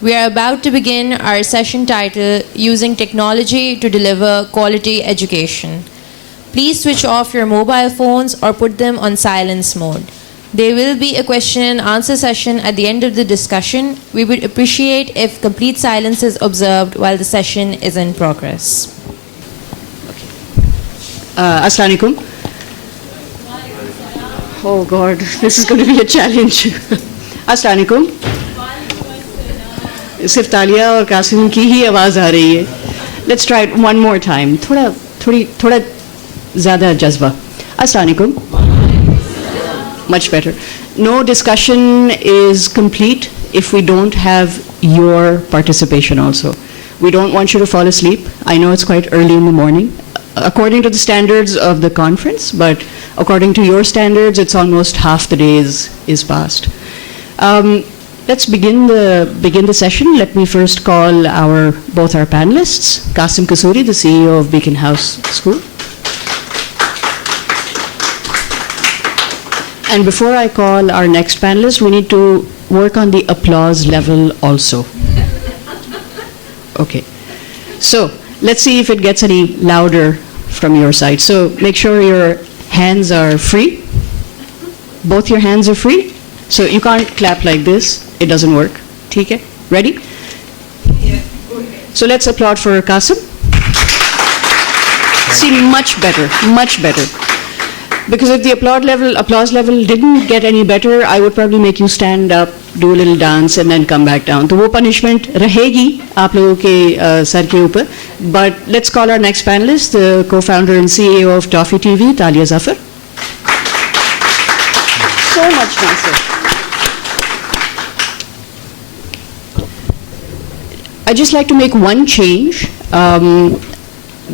We are about to begin our session titled Using Technology to Deliver Quality Education. Please switch off your mobile phones or put them on silence mode. There will be a question and answer session at the end of the discussion. We would appreciate if complete silence is observed while the session is in progress. Assalamu alaikum. Oh God, this is going to be a challenge. Assalamu alaikum. सिर्फ तालिया और कासिम की ही आवाज़ आ रही है. Let's try it one more time. थोड़ा ज़्यादा जज्बा. Assalamu alaikum. Much better. No discussion is complete if we don't have your participation also. We don't want you to fall asleep. I know it's quite early in the morning, according to the standards of the conference, but according to your standards, it's almost half the day is past. Let's begin the session. Let me first call both our panelists. Qasim Kasuri, the CEO of Beacon House School. And before I call our next panelist, we need to work on the applause level also. Okay. So let's see if it gets any louder from your side. So make sure your hands are free. Both your hands are free. So you can't clap like this. It doesn't work. Okay? Ready? Yeah. So let's applaud for Qasim. See, much better, much better. Because if the applause level didn't get any better, I would probably make you stand up, do a little dance, and then come back down. So वो punishment रहेगी आप लोगों के sir के ऊपर. But let's call our next panelist, the co-founder and CEO of Toffee TV, Talia Zafar. So much nicer. I'd just like to make one change.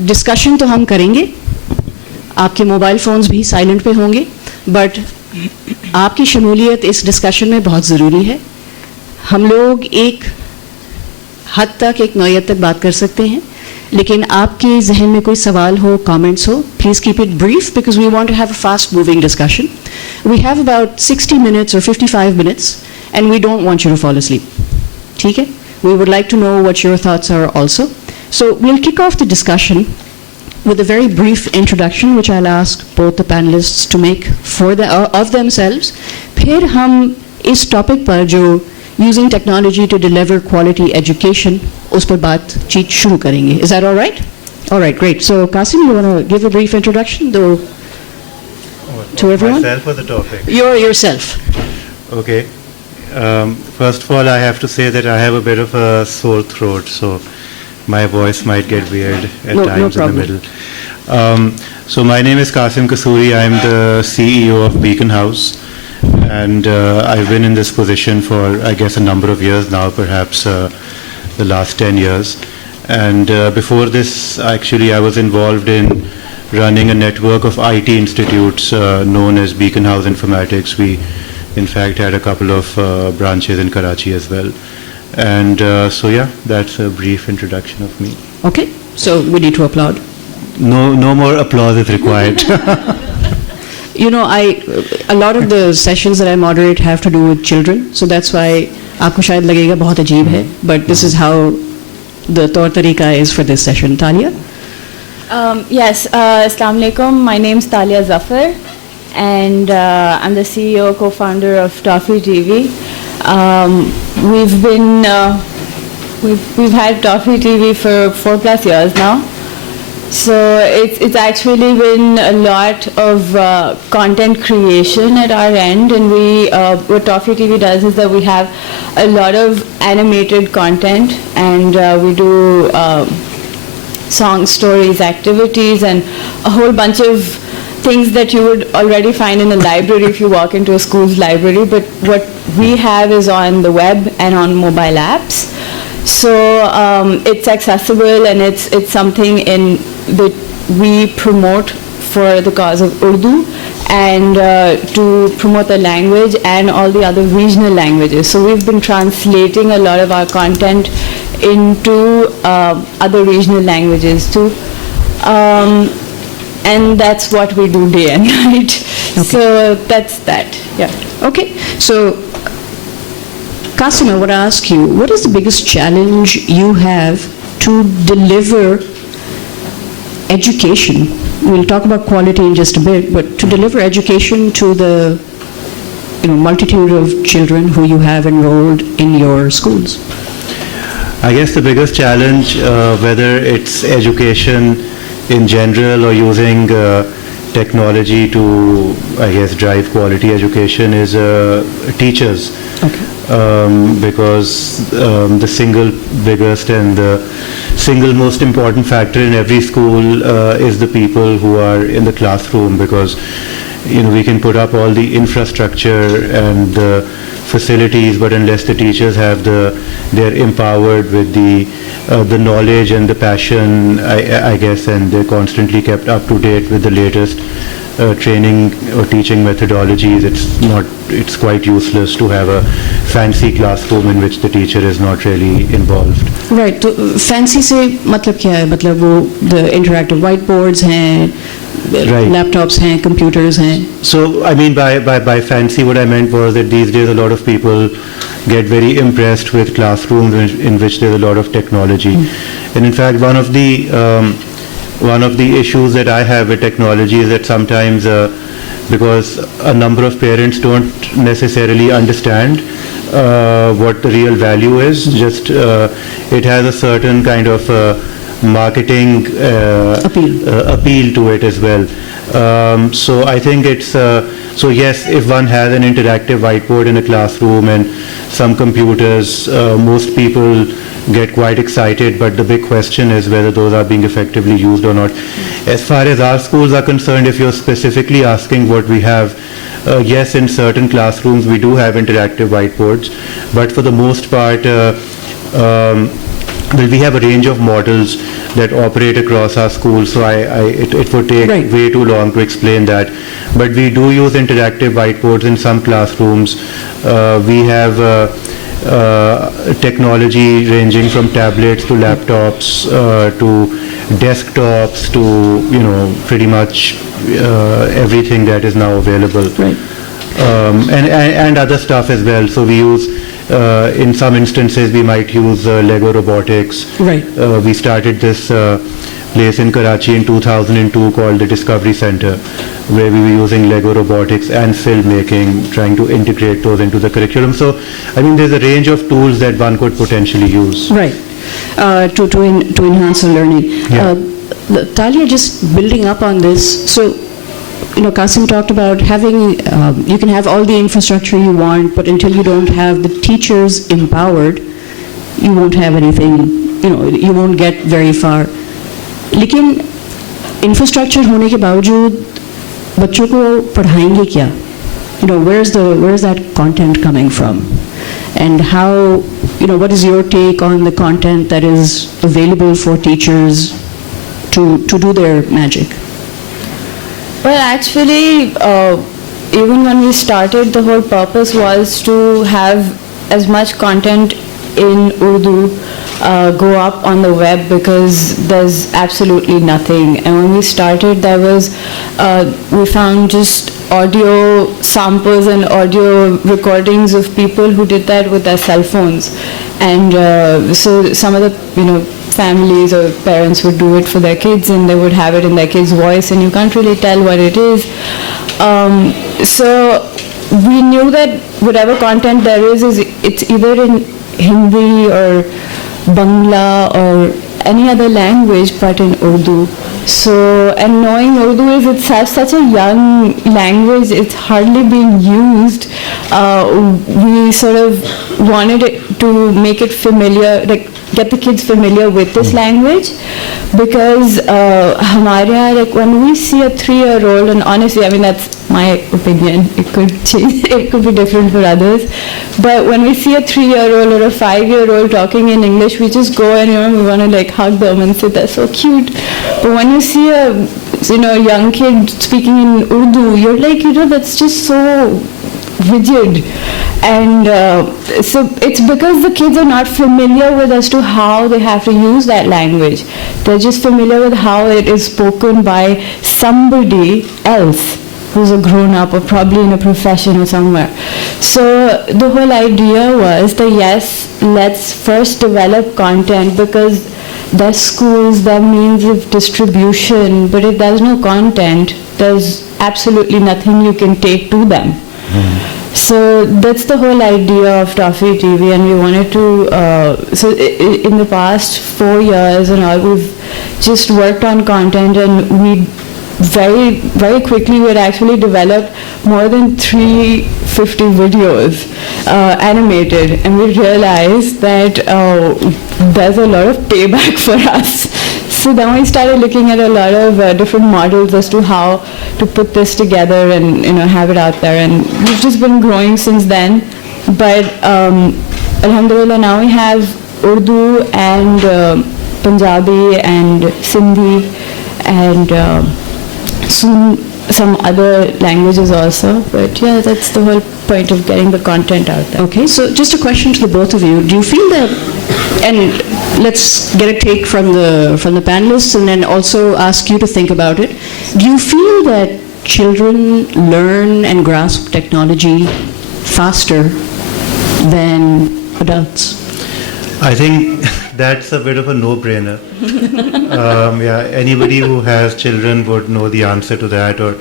Discussion तो हम करेंगे. आपके मोबाइल फ़ोन्स भी साइलेंट पे होंगे, बट आपकी शमूलियत इस डिस्कशन में बहुत ज़रूरी है. हम लोग एक हद तक, एक नौयत तक बात कर सकते हैं, लेकिन आपके जहन में कोई सवाल हो, कमेंट्स हो, please keep it brief because we want to have a fast moving discussion. We have about 60 minutes or 55 minutes and we don't want you to fall asleep. ठीक है? We would like to know what your thoughts are also. So we'll kick off the discussion with a very brief introduction, which I'll ask both the panelists to make of themselves. फिर हम इस topic पर जो using technology to deliver quality education, उस पर बातचीत शुरू करेंगे. Is that all right? All right, great. So Qasim, you want to give a brief introduction to everyone? Myself or the topic? Yourself. Okay. First of all, I have to say that I have a bit of a sore throat, so my voice might get weird at times in the middle. So my name is Qasim Kasuri. I'm the CEO of Beacon House, and I've been in this position for, I guess, a number of years now, perhaps the last 10 years. And before this, actually, I was involved in running a network of IT institutes known as Beacon House Informatics. We, in fact, had a couple of branches in Karachi as well. And so yeah, that's a brief introduction of me. Okay, so we need to applaud. No more applause is required. You know, a lot of the sessions that I moderate have to do with children, so that's why आपको शायद लगेगा बहुत अजीब है, but this is how the तौर तरीका is for this session. Talia? Yes, Assalamu alaikum. My name's Talia Zafar, and I'm the CEO, co-founder of Toffee TV. We've had Toffee TV for 4+ years now. So it's actually been a lot of content creation at our end, and what Toffee TV does is that we have a lot of animated content, and we do songs, stories, activities, and a whole bunch of things that you would already find in a library if you walk into a school's library, but what we have is on the web and on mobile apps. So it's accessible, and it's something that we promote for the cause of Urdu, and to promote the language and all the other regional languages. So we've been translating a lot of our content into other regional languages too. And that's what we do day and night. Okay. So that's that. Yeah. Okay. So Qasim, I want to ask you, what is the biggest challenge you have to deliver education? We'll talk about quality in just a bit, but to deliver education to the multitude of children who you have enrolled in your schools? I guess the biggest challenge, whether it's education in general or using technology to, I guess, drive quality education, is teachers. Okay. Because the single biggest and the single most important factor in every school is the people who are in the classroom, because we can put up all the infrastructure and the facilities, but unless the teachers have they're empowered with the knowledge and the passion, I guess, and they're constantly kept up to date with the latest training or teaching methodologies, it's quite useless to have a fancy classroom in which the teacher is not really involved. Right. तो fancy से मतलब क्या है? मतलब वो the interactive whiteboards हैं, Right. laptops हैं, computers हैं. So, I mean, by fancy, what I meant was that these days a lot of people get very impressed with classrooms in which there's a lot of technology. And in fact, one of the issues that I have with technology is that sometimes, because a number of parents don't necessarily understand what the real value is, just it has a certain kind of marketing appeal to it as well. So I think it's so yes, if one has an interactive whiteboard in a classroom and some computers, most people get quite excited, but the big question is whether those are being effectively used or not. As far as our schools are concerned, if you're specifically asking what we have, yes, in certain classrooms we do have interactive whiteboards, but for the most part, we have a range of models that operate across our schools, so it would take Right. way too long to explain that. But we do use interactive whiteboards in some classrooms. We have technology ranging from tablets to laptops to desktops to pretty much everything that is now available. Right. And other stuff as well. So we use, in some instances, we might use Lego robotics. Right. We started this place in Karachi in 2002 called the Discovery Center, where we were using Lego robotics and filmmaking, trying to integrate those into the curriculum. So, I mean, there's a range of tools that one could potentially use. Right. To enhance the learning. Yeah. Talia, just building up on this, so Qasim talked about having, you can have all the infrastructure you want, but until you don't have the teachers empowered, you won't have anything, you won't get very far. लेकिन infrastructure होने के बावजूद बच्चों को पढ़ाएंगे क्या? Where is that content coming from? And how, what is your take on the content that is available for teachers to do their magic? Well, actually, even when we started, the whole purpose was to have as much content in Urdu go up on the web, because there's absolutely nothing. And when we started, there was, we found just audio samples and audio recordings of people who did that with their cell phones. And so some of the, families or parents would do it for their kids, and they would have it in their kids' voice, and you can't really tell what it is. So we knew that whatever content there is it's either in Hindi or Bangla or any other language but in Urdu. So, and knowing Urdu is itself such a young language, it's hardly being used. We sort of wanted it to make it familiar, like get the kids familiar with this language, because हमारे यहाँ, like when we see a 3-year-old, and honestly, I mean, that's my opinion, it could change, it could be different for others, but when we see a 3-year-old or a 5-year-old talking in English, we just go and we want to like hug them and say they're so cute. But when you see a young kid speaking in Urdu, you're like, that's just so rigid. And so it's because the kids are not familiar with as to how they have to use that language. They're just familiar with how it is spoken by somebody else. who's a grown-up or probably in a profession or somewhere. So the whole idea was that yes, let's first develop content, because there's schools, there means of distribution, but if there's no content, there's absolutely nothing you can take to them. So that's the whole idea of Toffee TV, and we wanted to, so in the past 4 years and all, we've just worked on content, and we very, very quickly we had actually developed more than 350 videos animated, and we realized that there's a lot of payback for us. So then we started looking at a lot of different models as to how to put this together and have it out there, and we've just been growing since then. But Alhamdulillah, now we have Urdu and Punjabi and Sindhi and soon some other languages also. But yeah, that's the whole point of getting the content out there. Okay, so just a question to the both of you. Do you feel that, and let's get a take from the panelists and then also ask you to think about it. Do you feel that children learn and grasp technology faster than adults? I think that's a bit of a no-brainer. Yeah, anybody who has children would know the answer to that, or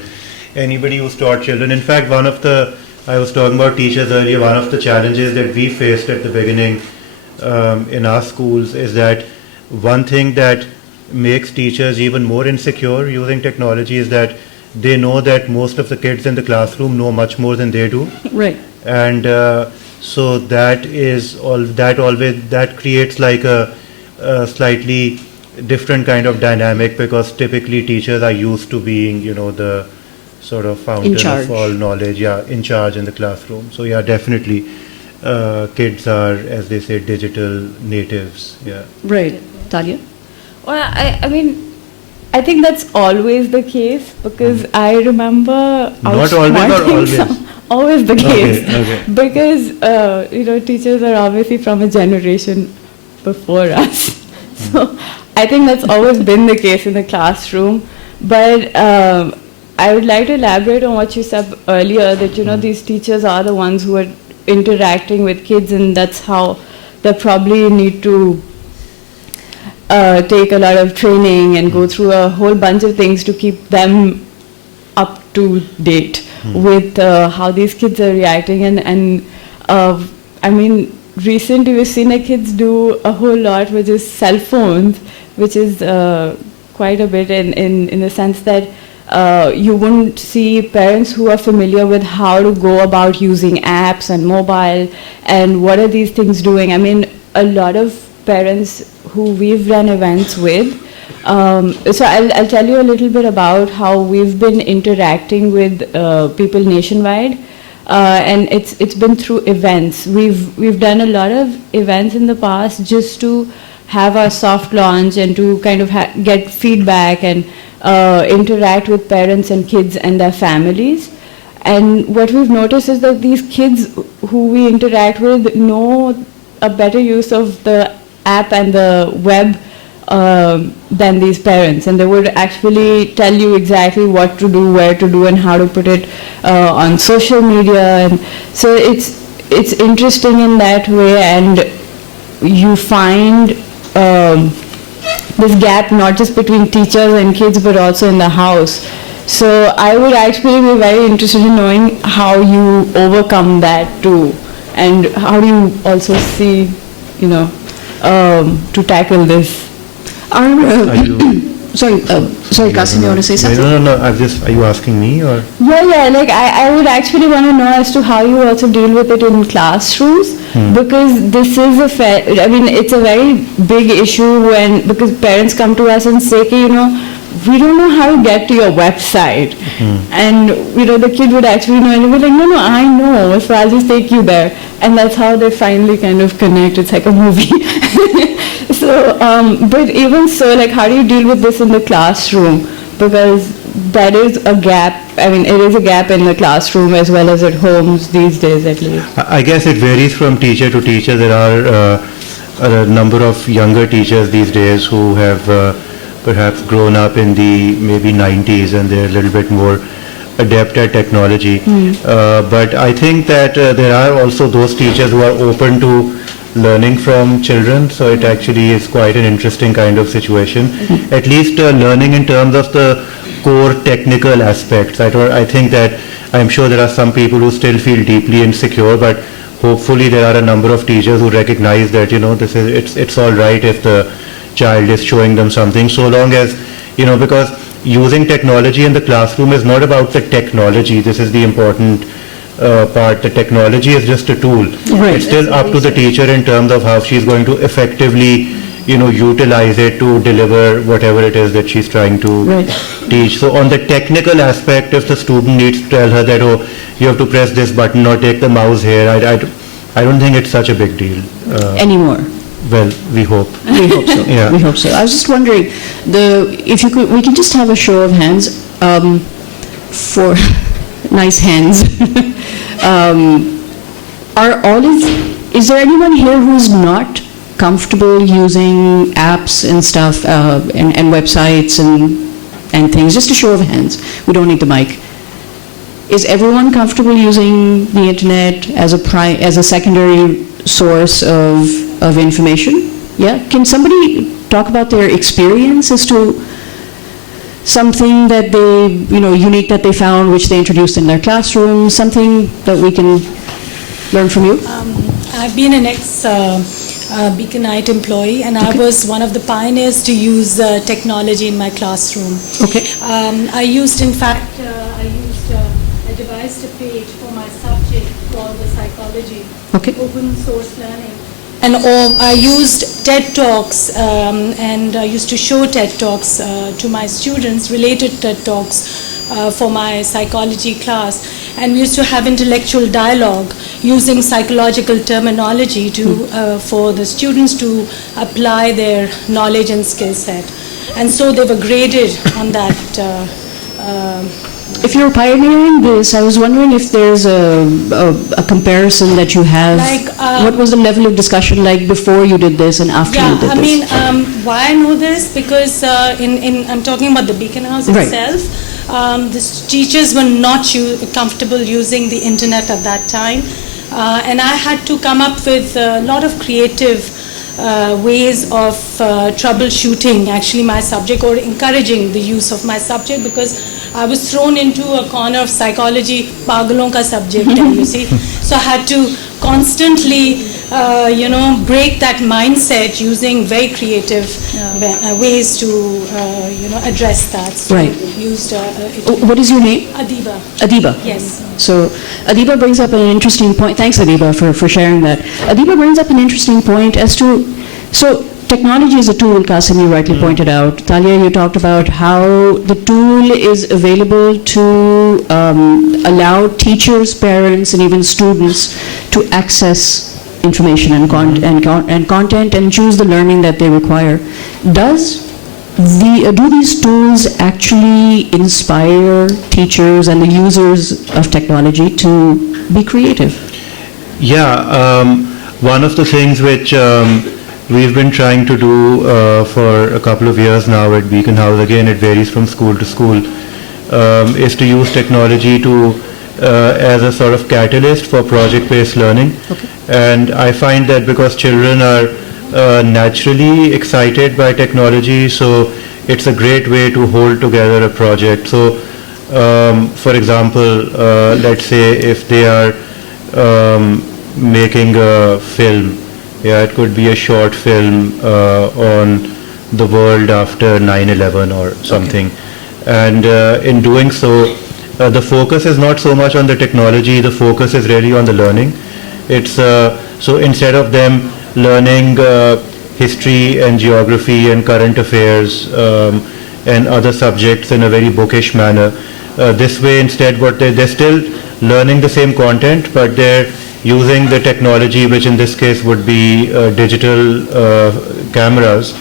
anybody who's taught children. In fact, I was talking about teachers earlier, one of the challenges that we faced at the beginning in our schools is that one thing that makes teachers even more insecure using technology is that they know that most of the kids in the classroom know much more than they do. Right. And so that creates like a slightly different kind of dynamic, because typically teachers are used to being, the sort of fountain of all knowledge, in charge in the classroom. So yeah, definitely kids are, as they say, digital natives. Yeah. Right. Talia? Well, I mean, I think that's always the case, because I remember not always or always? Always the case. Okay. Because teachers are obviously from a generation before us. So I think that's always been the case in the classroom. But I would like to elaborate on what you said earlier, that these teachers are the ones who are interacting with kids, and that's how they probably need to take a lot of training and go through a whole bunch of things to keep them up to date with how these kids are reacting. And I mean, recently we've seen the kids do a whole lot with just cell phones, which is quite a bit in the sense that you wouldn't see parents who are familiar with how to go about using apps and mobile and what are these things doing. I mean, a lot of parents who we've run events with, so I'll tell you a little bit about how we've been interacting with people nationwide, and it's been through events. We've done a lot of events in the past just to have our soft launch and to kind of get feedback and interact with parents and kids and their families. And what we've noticed is that these kids who we interact with know a better use of the app and the web than these parents, and they would actually tell you exactly what to do, where to do, and how to put it on social media. And so it's interesting in that way, and you find this gap not just between teachers and kids but also in the house. So I would actually be very interested in knowing how you overcome that too, and how do you also see, to tackle this. Sorry, Qasim, you want to say something? No. Are you asking me or? Yeah. Like I would actually want to know as to how you also deal with it in classrooms, because this is it's a very big issue because parents come to us and say, we don't know how to get to your website. And, the kid would actually know, and we're like, no, I know, so I'll just take you there. And that's how they finally kind of connect. It's like a movie. So, but even so, like, how do you deal with this in the classroom? Because that is a gap. I mean, it is a gap in the classroom as well as at homes these days, at least. I guess it varies from teacher to teacher. There are a number of younger teachers these days who have perhaps grown up in the maybe 90s, and they're a little bit more adept at technology. But I think that there are also those teachers who are open to learning from children, so it actually is quite an interesting kind of situation. At least learning in terms of the core technical aspects. I think that I'm sure there are some people who still feel deeply insecure, but hopefully there are a number of teachers who recognize that, it's all right if the child is showing them something, so long as, because using technology in the classroom is not about the technology. This is the important part. The technology is just a tool. Right. It's still up to the teacher in terms of how she's going to effectively, utilize it to deliver whatever it is that she's trying to teach. So on the technical aspect, if the student needs to tell her that, oh, you have to press this button or take the mouse here, I don't think it's such a big deal. Anymore. Well, we hope. We hope so. Yeah. We hope so. I was just wondering, we can just have a show of hands for nice hands. Is there anyone here who's not comfortable using apps and stuff and websites and things? Just a show of hands. We don't need the mic. Is everyone comfortable using the internet as a secondary source of information? Yeah? Can somebody talk about their experience as to something that they, unique that they found, which they introduced in their classroom, something that we can learn from you? I've been an ex-Beaconite employee, and I was one of the pioneers to use technology in my classroom. Okay. I devised a page for my subject called the psychology, open source learning. And I used TED Talks, and I used to show TED Talks to my students, related TED Talks for my psychology class. And we used to have intellectual dialogue using psychological terminology for the students to apply their knowledge and skill set. And so they were graded on that. If you're pioneering this, I was wondering if there's a comparison that you have. What was the level of discussion like before you did this and after you did this? Why I know this? Because I'm talking about the Beacon House itself. The teachers were not comfortable using the internet at that time. And I had to come up with a lot of creative ways of troubleshooting actually my subject, or encouraging the use of my subject, because I was thrown into a corner of psychology, pagalon ka subject, you see. So I had to constantly, break that mindset using very creative ways to, address that. So right. Used, what is your name? Adiba. Adiba. Yes. So Adiba brings up an interesting point. Thanks, Adiba, for sharing that. Adiba brings up an interesting point as to, so technology is a tool, Qasim, you rightly pointed out. Talia, you talked about how the tool is available to allow teachers, parents, and even students to access information and content and choose the learning that they require. Do these tools actually inspire teachers and the users of technology to be creative? Yeah, one of the things which we've been trying to do for a couple of years now at Beacon House, again it varies from school to school, is to use technology as a sort of catalyst for project-based learning. Okay. And I find that because children are naturally excited by technology, so it's a great way to hold together a project. So, for example, let's say if they are making a film, it could be a short film on the world after 9/11 or something. And in doing so, the focus is not so much on the technology, the focus is really on the learning. It's so instead of them learning history and geography and current affairs and other subjects in a very bookish manner, this way instead they're still learning the same content, but they're using the technology, which in this case would be digital cameras,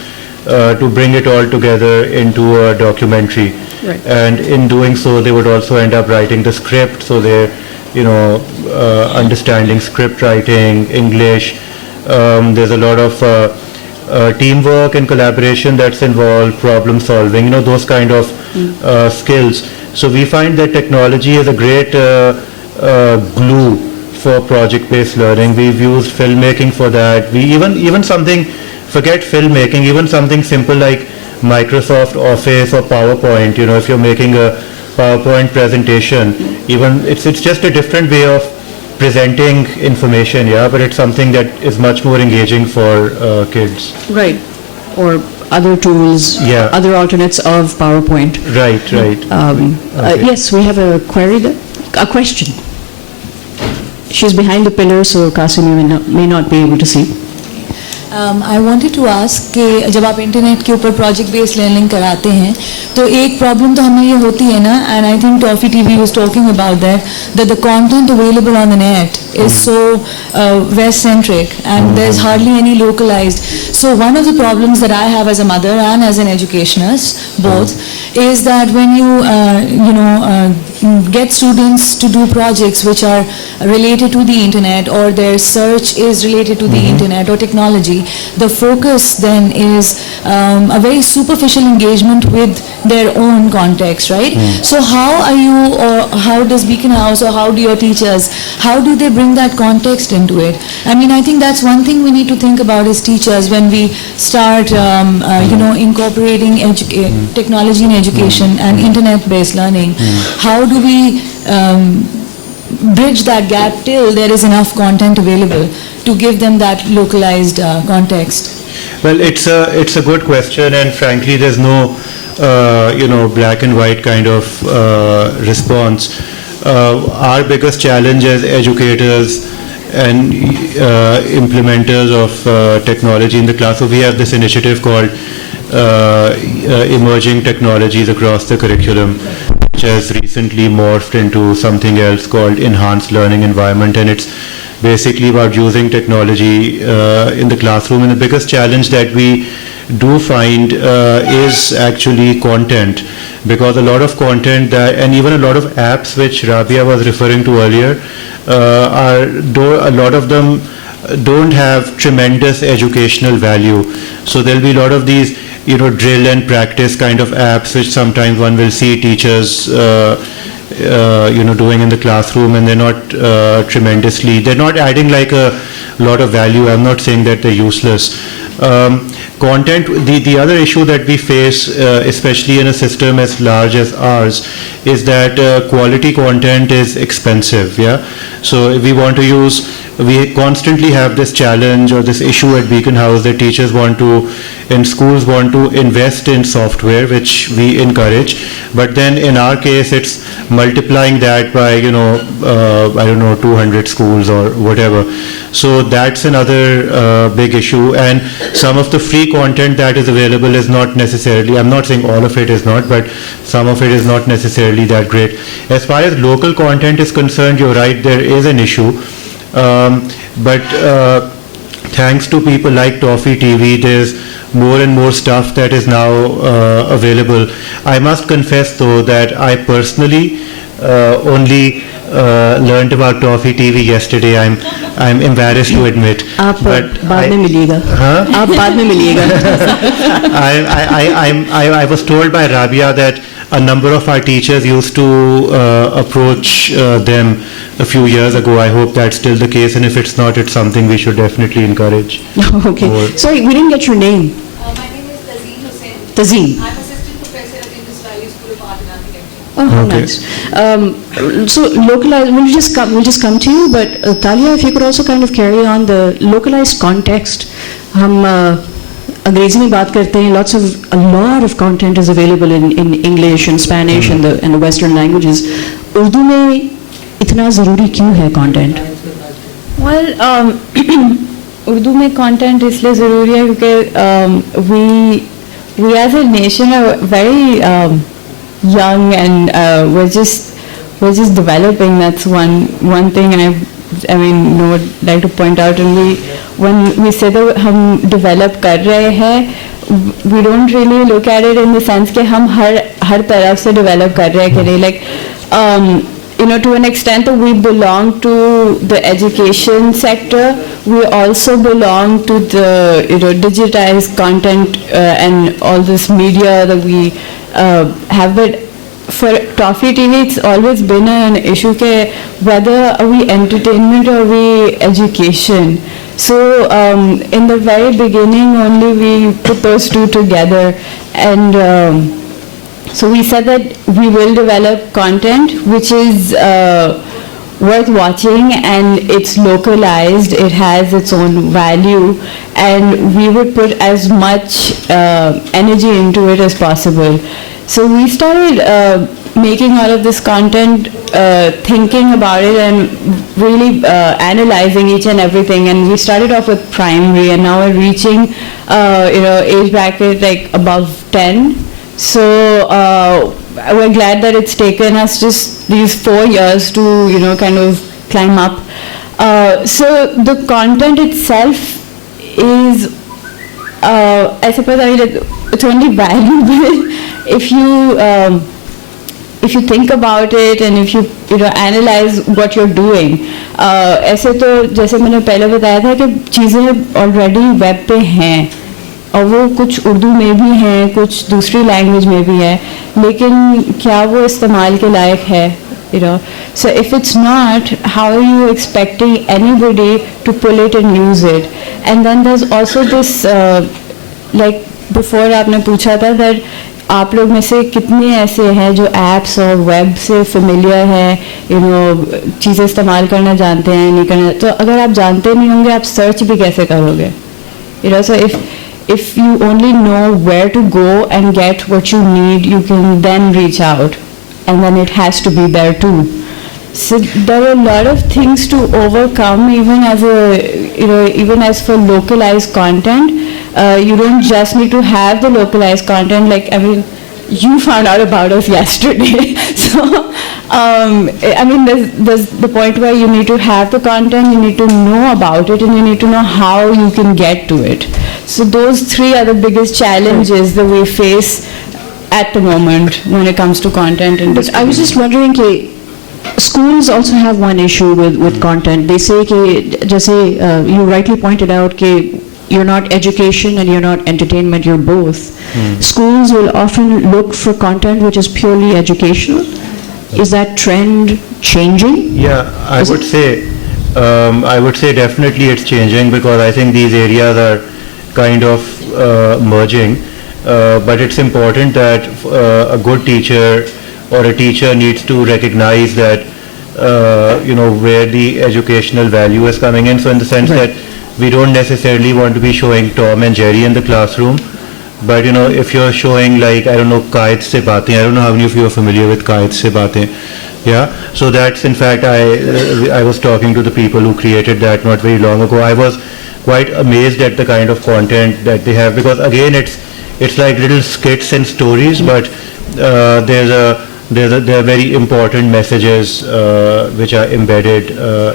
to bring it all together into a documentary. Right. And in doing so, they would also end up writing the script, so they're, understanding script writing, English. There's a lot of teamwork and collaboration that's involved, problem solving, those kind of skills. So we find that technology is a great glue for project-based learning. We've used filmmaking for that. We even something, forget filmmaking, even something simple like Microsoft Office or PowerPoint. You know, if you're making a PowerPoint presentation, even it's just a different way of presenting information, yeah, but it's something that is much more engaging for kids. Right. Or other tools, Yeah. other alternates of PowerPoint. Right. Okay. Yes, we have a query there. A question. She's behind the pillar, so Kasim may not be able to see. I wanted to ask कि जब आप internet के ऊपर project based learning कराते हैं तो एक problem तो हमें ये होती है ना, and I think toffee TV was talking about that the content available on the net is so West centric and there's hardly any localized. So one of the problems that I have as a mother and as an educationist both is that when you get students to do projects which are related to the internet or their search is related to the internet or technology, the focus then is a very superficial engagement with their own context, right? So how are you, or how does Beacon House, or how do your teachers, how do they bring that context into it? I mean, I think that's one thing we need to think about as teachers when we start, incorporating technology in education and internet-based learning. How do we bridge that gap till there is enough content available to give them that localized context? Well, it's a good question, and frankly, there's no black and white kind of response. Our biggest challenge as educators and implementers of technology in the class, so we have this initiative called Emerging Technologies Across the Curriculum, which has recently morphed into something else called Enhanced Learning Environment, and it's basically about using technology in the classroom. And the biggest challenge that we do find is actually content, because a lot of content that, and even a lot of apps which Rabia was referring to earlier, a lot of them don't have tremendous educational value. So there'll be a lot of these, drill and practice kind of apps which sometimes one will see teachers doing in the classroom, and they're not they're not adding like a lot of value. I'm not saying that they're useless. Content, the other issue that we face, especially in a system as large as ours, is that quality content is expensive, yeah? So if we want to use, we constantly have this challenge or this issue at Beacon House that teachers want to, and schools want to invest in software, which we encourage, but then in our case it's multiplying that by, 200 schools or whatever. So that's another big issue, and some of the free content that is available is not necessarily, I'm not saying all of it is not, but some of it is not necessarily that great. As far as local content is concerned, you're right, there is an issue, but thanks to people like Toffee TV, there's more and more stuff that is now available. I must confess though that I personally only learned about Toffee TV yesterday. I'm embarrassed to admit. आप बाद में मिलिएगा. आप बाद में मिलिएगा. I was told by Rabia that a number of our teachers used to approach them a few years ago. I hope that's still the case, and if it's not, it's something we should definitely encourage. Okay. Sorry, we didn't get your name. My name is Tazeen Hussain. Tazeen. I'm assistant professor at Indus Valley School of Art and Architecture. Oh, how Okay. nice. So localized, we'll just come to you, but Talia, if you could also kind of carry on the localized context. हम अंग्रेजी में बात करते हैं, a lot of content is available in English and Spanish and the Western languages. Urdu में इतना ज़रूरी क्यों है content? Well, उर्दू में content इसलिए ज़रूरी है क्योंकि we as a nation are very young and we're just developing. That's one thing I would like to point out. And when we say that हम develop कर रहे हैं, we don't really look at it in the sense कि हम हर तरफ से develop कर रहे हैं कि नहीं, like to an extent that we belong to the education sector, we also belong to the digitized content and all this media that we have. But for Toffee TV, it's always been an issue ke whether are we entertainment or we education. So in the very beginning only we put those two together, and so we said that we will develop content which is worth watching and it's localized, it has its own value, and we would put as much energy into it as possible. So we started making all of this content, thinking about it and really analyzing each and everything. And we started off with primary, and now we're reaching, age bracket like above 10. So we're glad that it's taken us just these 4 years to, kind of climb up. So the content itself is, I suppose, it's only valuable if you think about it and if you analyze what you're doing. ऐसे तो जैसे मैंने पहले बताया था कि चीज़ें already web पे हैं और वो कुछ उर्दू में भी हैं, कुछ दूसरी लैंग्वेज में भी है, लेकिन क्या वो इस्तेमाल के लायक है? So if it's not, how are you expecting anybody to pull it and use it? And then there's also this, like before आपने पूछा था that आप लोग में से कितने ऐसे हैं जो एप्स और वेब से फेमिलियर हैं, चीज़ें इस्तेमाल करना जानते हैं, नहीं करना? तो अगर आप जानते नहीं होंगे, आप सर्च भी कैसे करोगे? So if you only know where to go and get what you need, you can then reach out, and then it has to be there too. So there are a lot of things to overcome, even as for localized content. You don't just need to have the localized content. Like, you found out about us yesterday. So, there's the point where you need to have the content, you need to know about it, and you need to know how you can get to it. So those three are the biggest challenges that we face at the moment when it comes to content. And But I was just wondering, schools also have one issue with content. They say, you rightly pointed out, you're not education and you're not entertainment, you're both. Schools will often look for content which is purely educational. Is that trend changing? Yeah, I would say definitely it's changing, because I think these areas are kind of merging. But it's important that a good teacher or a teacher needs to recognize that, where the educational value is coming in. So in the sense that we don't necessarily want to be showing Tom and Jerry in the classroom, but if you're showing, like, I don't know, Kayet Se Baatein, I don't know how many of you are familiar with Kayet Se Baatein. Yeah, so that's, in fact, I was talking to the people who created that not very long ago. I was quite amazed at the kind of content that they have, because again it's like little skits and stories, but there are very important messages which are embedded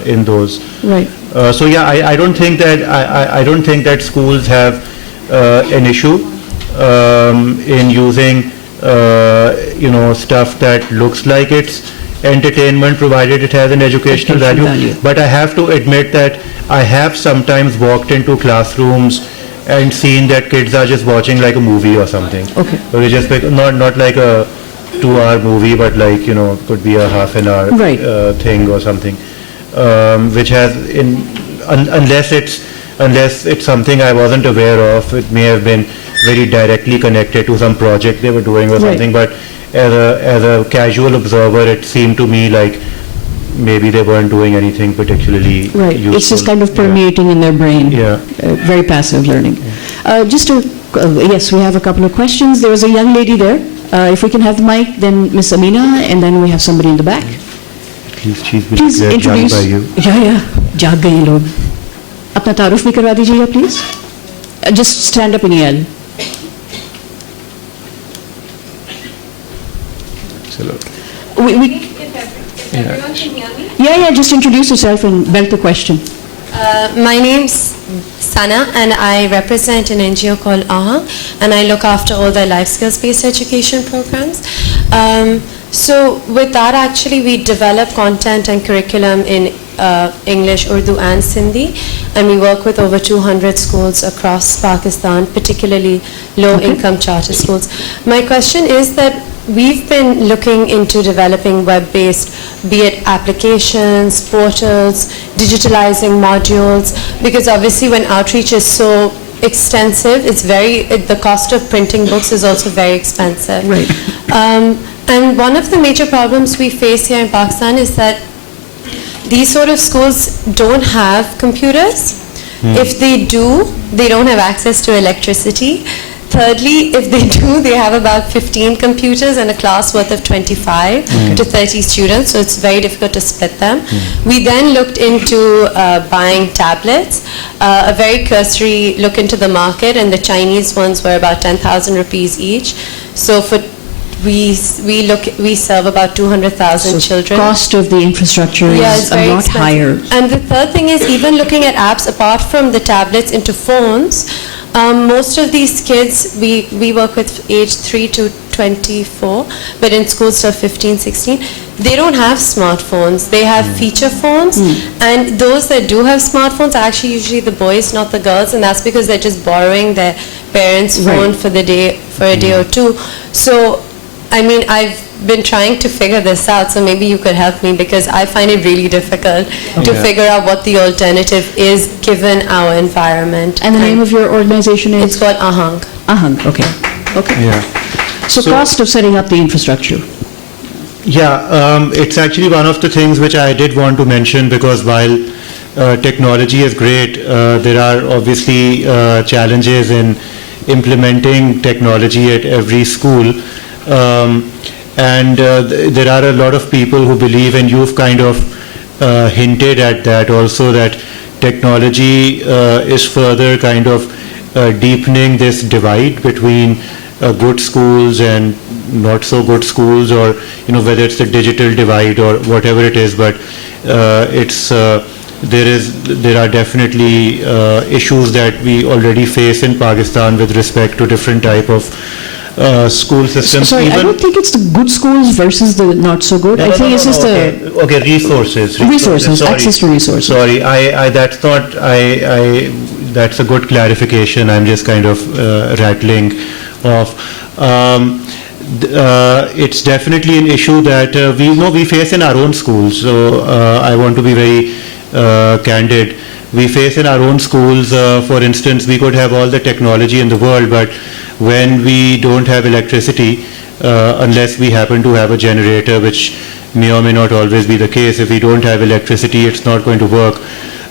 in those. Right. So yeah, I don't think that schools have an issue in using stuff that looks like it's entertainment, provided it has an educational value. But I have to admit that I have sometimes walked into classrooms and seen that kids are just watching like a movie or something. Okay. So they just not like a 2-hour movie, but like, could be a half an hour thing or something, which has, unless it's something I wasn't aware of, it may have been very directly connected to some project they were doing or something, but as a casual observer, it seemed to me like maybe they weren't doing anything particularly useful. It's just kind of permeating in their brain. Very passive learning. Yes, we have a couple of questions. There was a young lady there. If we can have the mic, then Miss Amina, and then we have somebody in the back. Please introduce. जाग गए लोग. अपना तारुफ भी करवा दीजिएगा, please. Just stand up in yell. Everyone can hear me? Yeah, just introduce yourself and belt the question. My name's Sana, and I represent an NGO called AHA, and I look after all their life skills-based education programs. So with that, actually, we develop content and curriculum in English, Urdu, and Sindhi, and we work with over 200 schools across Pakistan, particularly low-income charter schools. My question is that we've been looking into developing web-based, be it applications, portals, digitalizing modules, because obviously when outreach is so extensive, the cost of printing books is also very expensive. Right. And one of the major problems we face here in Pakistan is that these sort of schools don't have computers. If they do, they don't have access to electricity. Thirdly, if they do, they have about 15 computers and a class worth of 25 to 30 students, so it's very difficult to split them. We then looked into buying tablets, a very cursory look into the market, and the Chinese ones were about 10,000 rupees each. So for we serve about 200,000 children. Cost of the infrastructure is a lot expensive. higher. And the third thing is, even looking at apps apart from the tablets into phones, most of these kids, we work with age 3 to 24, but in schools till 15, 16, they don't have smartphones. They have feature phones, and those that do have smartphones are actually usually the boys, not the girls, and that's because they're just borrowing their parents' phone for a day or two. So, I mean, I've been trying to figure this out, so maybe you could help me, because I find it really difficult to figure out what the alternative is given our environment. And the name of your organization is? It's called Ahang. Ahang, okay. Okay. Yeah. So cost of setting up the infrastructure. Yeah, it's actually one of the things which I did want to mention, because while technology is great, there are obviously challenges in implementing technology at every school. And there are a lot of people who believe, and you've kind of hinted at that also, that technology is further kind of deepening this divide between good schools and not so good schools, or whether it's the digital divide or whatever it is, but there are definitely issues that we already face in Pakistan with respect to different type of school systems. Sorry, I don't think it's the good schools versus the not so good. I think it's just okay, resources. Sorry. Access to resources. Sorry, that's not, that's a good clarification. I'm just kind of rattling off. It's definitely an issue that we face in our own schools. So I want to be very candid. We face in our own schools, for instance, we could have all the technology in the world, but when we don't have electricity, unless we happen to have a generator, which may or may not always be the case, if we don't have electricity, it's not going to work.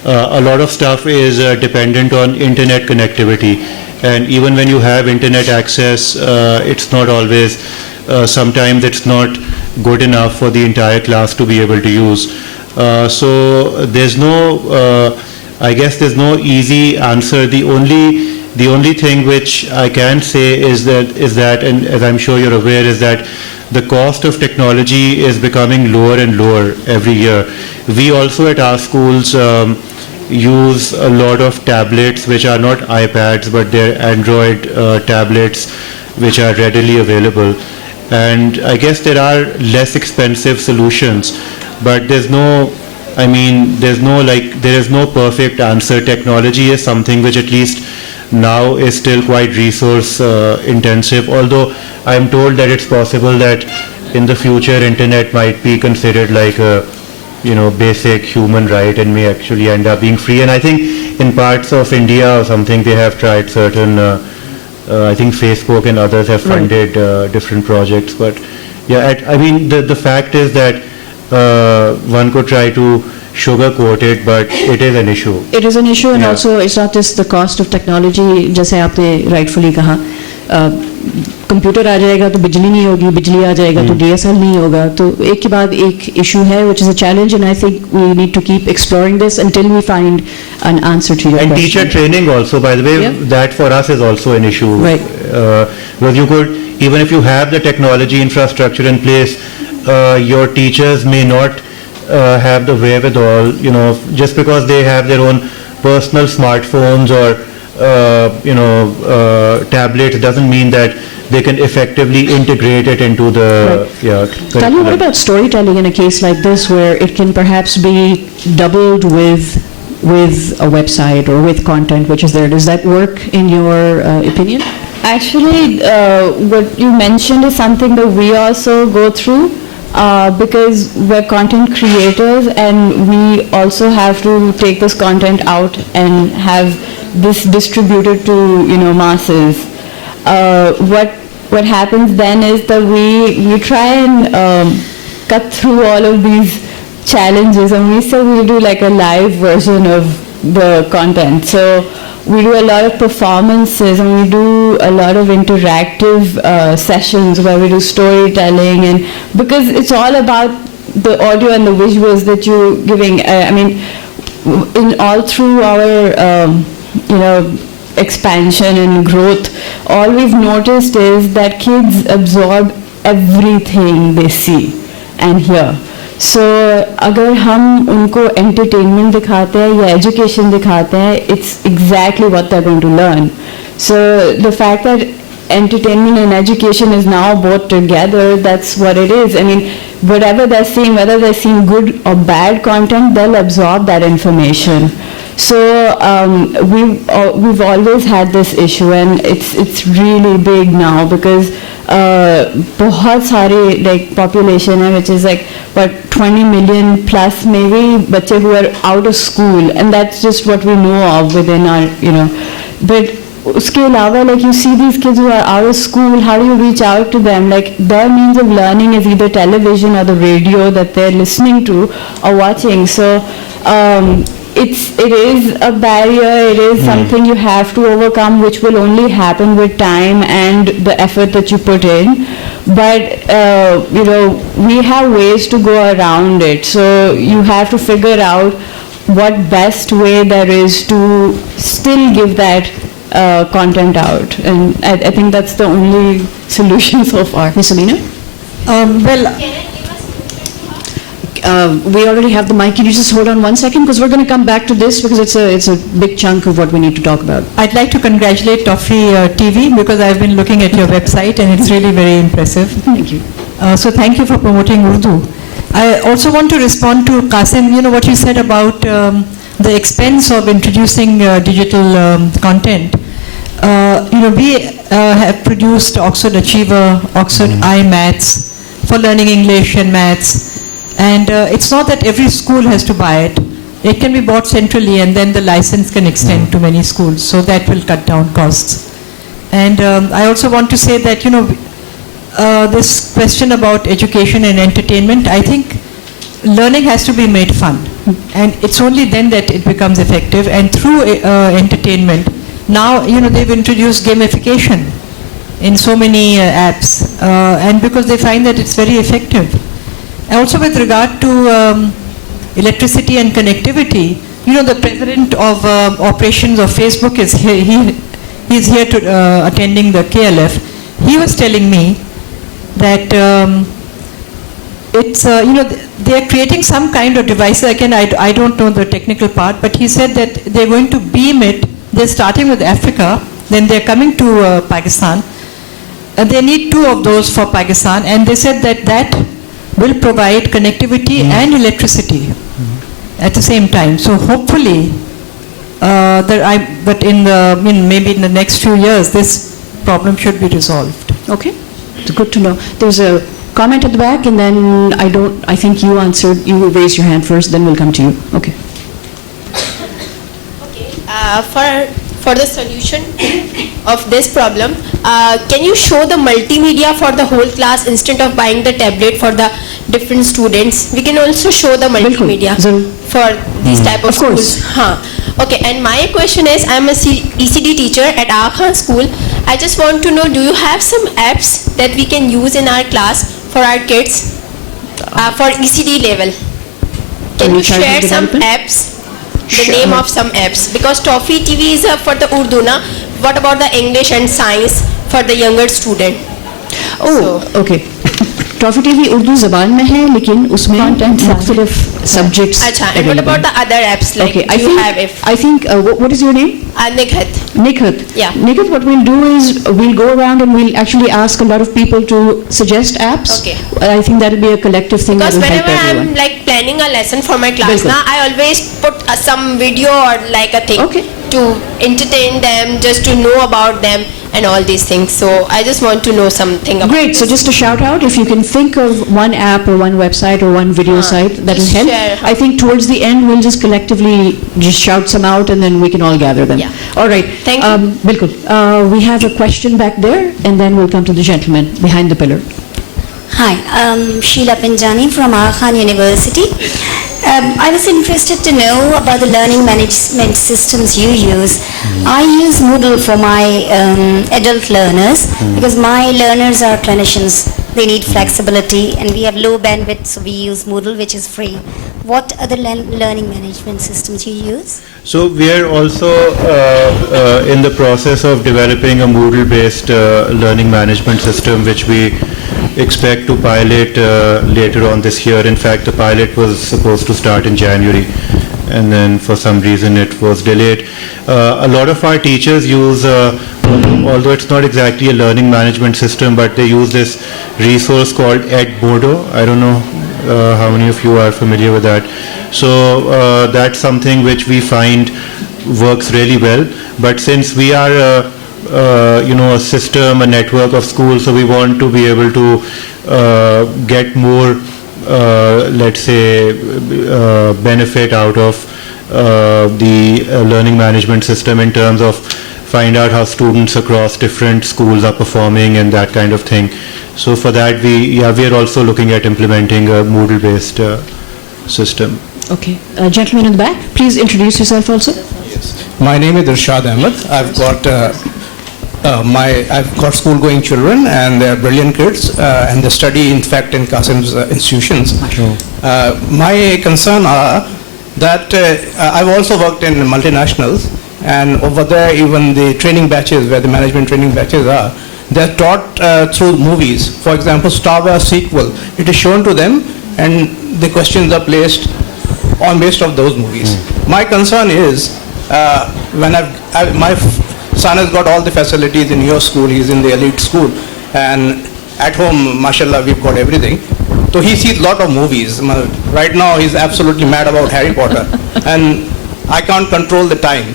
A lot of stuff is dependent on internet connectivity, and even when you have internet access, it's not always, sometimes it's not good enough for the entire class to be able to use. So there's no, I guess there's no easy answer. The only thing which I can say is that, and as I'm sure you're aware, is that the cost of technology is becoming lower and lower every year. We also at our schools use a lot of tablets which are not iPads, but they're Android tablets which are readily available. And I guess there are less expensive solutions, but there is no perfect answer. Technology is something which at least now is still quite resource intensive, although I'm told that it's possible that in the future internet might be considered like a basic human right and may actually end up being free. And I think in parts of India or something they have tried certain, I think Facebook and others have funded different projects. But yeah, the fact is that one could try to sugarcoat it, but it is an issue. It is an issue, and also it's not just the cost of technology. जैसे आपने rightfully कहा, computer आ जाएगा तो बिजली नहीं होगी, बिजली आ जाएगा तो DSL नहीं होगा, तो एक के बाद एक issue है, which is a challenge, and I think we need to keep exploring this until we find an answer to your question. And teacher training also, by the way, that for us is also an issue. Right. Because you could, even if you have the technology infrastructure in place, your teachers may not have the wherewithal, just because they have their own personal smartphones or tablets doesn't mean that they can effectively integrate it into the Tell what about storytelling in a case like this, where it can perhaps be doubled with a website or with content which is there? Does that work in your opinion? Actually, what you mentioned is something that we also go through because we're content creators and we also have to take this content out and have this distributed to masses. What happens then is that we try and cut through all of these challenges, and we do like a live version of the content. So we do a lot of performances and we do a lot of interactive sessions where we do storytelling, and because it's all about the audio and the visuals that you're giving. In all through our expansion and growth, all we've noticed is that kids absorb everything they see and hear. So अगर हम उनको entertainment दिखाते हैं या education दिखाते हैं, it's exactly what they're going to learn. So the fact that entertainment and education is now both together, that's what it is. I mean, whatever they're seeing, whether they're seeing good or bad content, they'll absorb that information. So we've always had this issue, and it's really big now because बहुत सारे like population है, which is like what 20 million plus maybe बच्चे who are out of school, and that's just what we know of within our But उसके अलावा, like, you see these kids who are out of school, how do you reach out to them? Like, their means of learning is either television or the radio that they're listening to or watching. So it is a barrier, it is something you have to overcome, which will only happen with time and the effort that you put in. But we have ways to go around it. So you have to figure out what best way there is to still give that content out, and I think that's the only solution so far. Miss Alina? We already have the mic. Can you just hold on 1 second, because we're going to come back to this because it's a big chunk of what we need to talk about. I'd like to congratulate Toffee TV because I've been looking at your website and it's really very impressive. Thank you. So thank you for promoting Urdu. I also want to respond to Qasim, what you said about the expense of introducing digital content. We have produced Oxford Achiever, Oxford iMaths for learning English and maths. And it's not that every school has to buy it. It can be bought centrally, and then the license can extend to many schools. So that will cut down costs. And I also want to say that, this question about education and entertainment, I think learning has to be made fun. And it's only then that it becomes effective. And through entertainment, now, they've introduced gamification in so many apps. And because they find that it's very effective. Also with regard to electricity and connectivity, the president of operations of Facebook is here. He's here to attending the KLF. He was telling me that it's they are creating some kind of device. Again, I don't know the technical part, but he said that they're going to beam it. They're starting with Africa, then they're coming to Pakistan. They need 2 of those for Pakistan, and they said that will provide connectivity and electricity at the same time. So hopefully, but maybe in the next few years, this problem should be resolved. Okay, it's good to know. There's a comment at the back, and then I think you answered. You will raise your hand first, then we'll come to you. Okay. For the solution of this problem, can you show the multimedia for the whole class instead of buying the tablet for the different students? We can also show the multimedia for these type of schools. Okay, and my question is, I'm a ECD teacher at Aga Khan School. I just want to know, do you have some apps that we can use in our class for our kids for ECD level? Can you share some apps? The name of some apps, because Toffee TV is for the Urdu na. What about the English and science for the younger student? Okay. Toffee TV Urdu ज़बान में है, लेकिन उसमें मुख्तलिफ subjects. अच्छा, and what about the other apps? Like, okay, I think what is your name? Nikhat. Nikhat. Yeah. Nikhat, what we'll do is we'll go around and we'll actually ask a lot of people to suggest apps. Okay. I think that will be a collective thing that will help everyone. Because whenever I'm like planning a lesson for my class, now I always put some video or like a thing to entertain them, just to know about them. and all these things. So I just want to know something about Great. So just a shout out, if you can think of one app or one website or one video site that will just help. share. I think towards the end we'll just collectively just shout some out and then we can all gather them. Yeah. All right. Thank you. Bilkul. We have a question back there and then we'll come to the gentleman behind the pillar. Hi, Sheila Pinjani from Aga Khan University. I was interested to know about the learning management systems you use. I use Moodle for my adult learners because my learners are clinicians. They need flexibility and we have low bandwidth, so we use Moodle, which is free. What other learning management systems you use? So we are also in the process of developing a Moodle-based learning management system, which we expect to pilot later on this year. In fact, the pilot was supposed to start in January, and then for some reason it was delayed. A lot of our teachers use, although it's not exactly a learning management system, but they use this resource called Edmodo. I don't know how many of you are familiar with that. So that's something which we find works really well. But since we are a system, a network of schools, so we want to be able to get more, let's say, benefit out of the learning management system in terms of find out how students across different schools are performing and that kind of thing. So for that, we are also looking at implementing a Moodle-based system. Okay. Gentleman in the back, please introduce yourself also. Yes. My name is Irshad Ahmed. I've got school-going children, and they're brilliant kids, and they study, in fact, in Qasim's institutions. My concern are that I've also worked in multinationals, and over there, even the training batches, where the management training batches are, they're taught through movies. For example, Star Wars sequel, it is shown to them, and the questions are placed on based of those movies. My concern is when my son has got all the facilities in your school, he's in the elite school, and at home, mashallah, we've got everything. So he sees a lot of movies. Right now, he's absolutely mad about Harry Potter, and I can't control the time.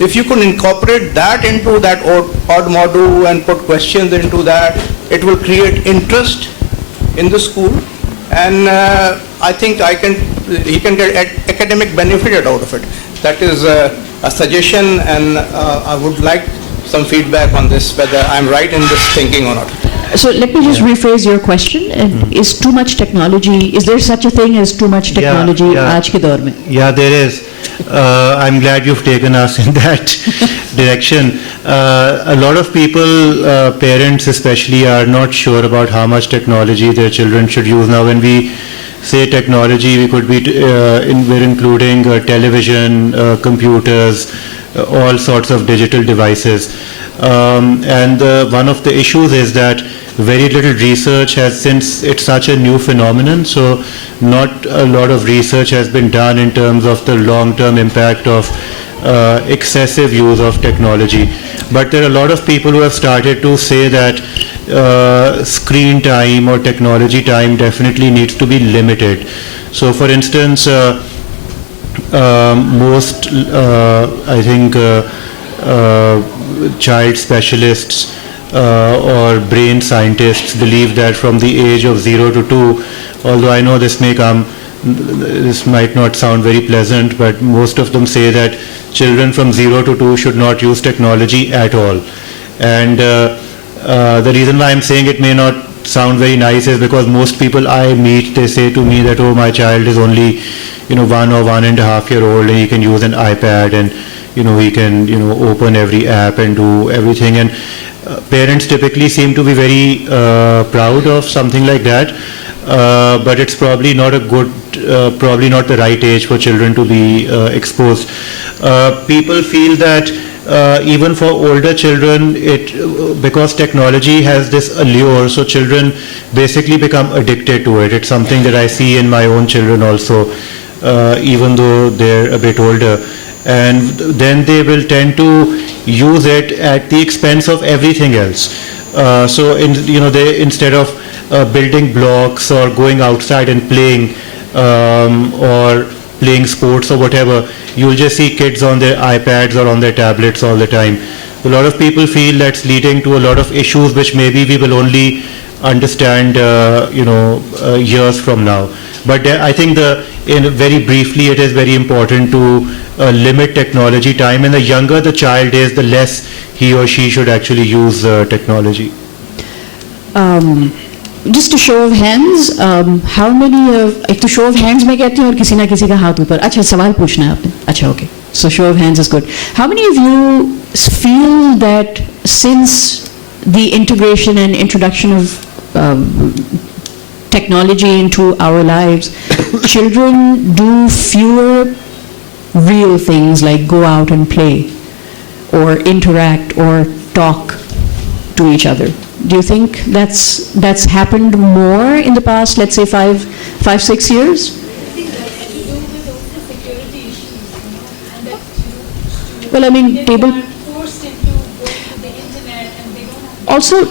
If you could incorporate that into that odd module and put questions into that, it will create interest in the school, and I think he can get academic benefit out of it. That is a suggestion, and I would like some feedback on this, whether I'm right in this thinking or not. So let me just rephrase your question. Is too much technology, is there such a thing as too much technology aaj ke daur mein? Yeah, there is. I'm glad you've taken us in that direction. A lot of people, parents especially, are not sure about how much technology their children should use. Now, when we say technology, we could be we're including television, computers, all sorts of digital devices. And one of the issues is that very little research has, since it's such a new phenomenon, so not a lot of research has been done in terms of the long-term impact of excessive use of technology. But there are a lot of people who have started to say that screen time or technology time definitely needs to be limited. So for instance, most, I think, child specialists or brain scientists believe that from the age of 0 to 2, although I know this might not sound very pleasant, but most of them say that children from 0 to 2 should not use technology at all. And the reason why I'm saying it may not sound very nice is because most people I meet, they say to me that, oh, my child is only 1 or 1.5 year old and he can use an iPad and he can open every app and do everything. And parents typically seem to be very proud of something like that, but it's probably not probably not the right age for children to be exposed. People feel that even for older children, because technology has this allure, so children basically become addicted to it. It's something that I see in my own children also, even though they're a bit older. And then they will tend to use it at the expense of everything else. So they, instead of building blocks or going outside and playing or playing sports or whatever, you'll just see kids on their iPads or on their tablets all the time. A lot of people feel that's leading to a lot of issues which maybe we will only understand, years from now. But I think very briefly, it is very important to limit technology time, and the younger the child is, the less he or she should actually use technology. Just a show of hands, how many of, एक तो show of hands में कहती हूँ और किसी ना किसी का हाथ ऊपर. अच्छा, सवाल पूछना है आपने. अच्छा, okay. So show of hands is good. How many of you feel that since the integration and introduction of technology into our lives, children do fewer real things like go out and play or interact or talk to each other? Do you think that's happened more in the past, let's say 5-6 years? Well, I mean, also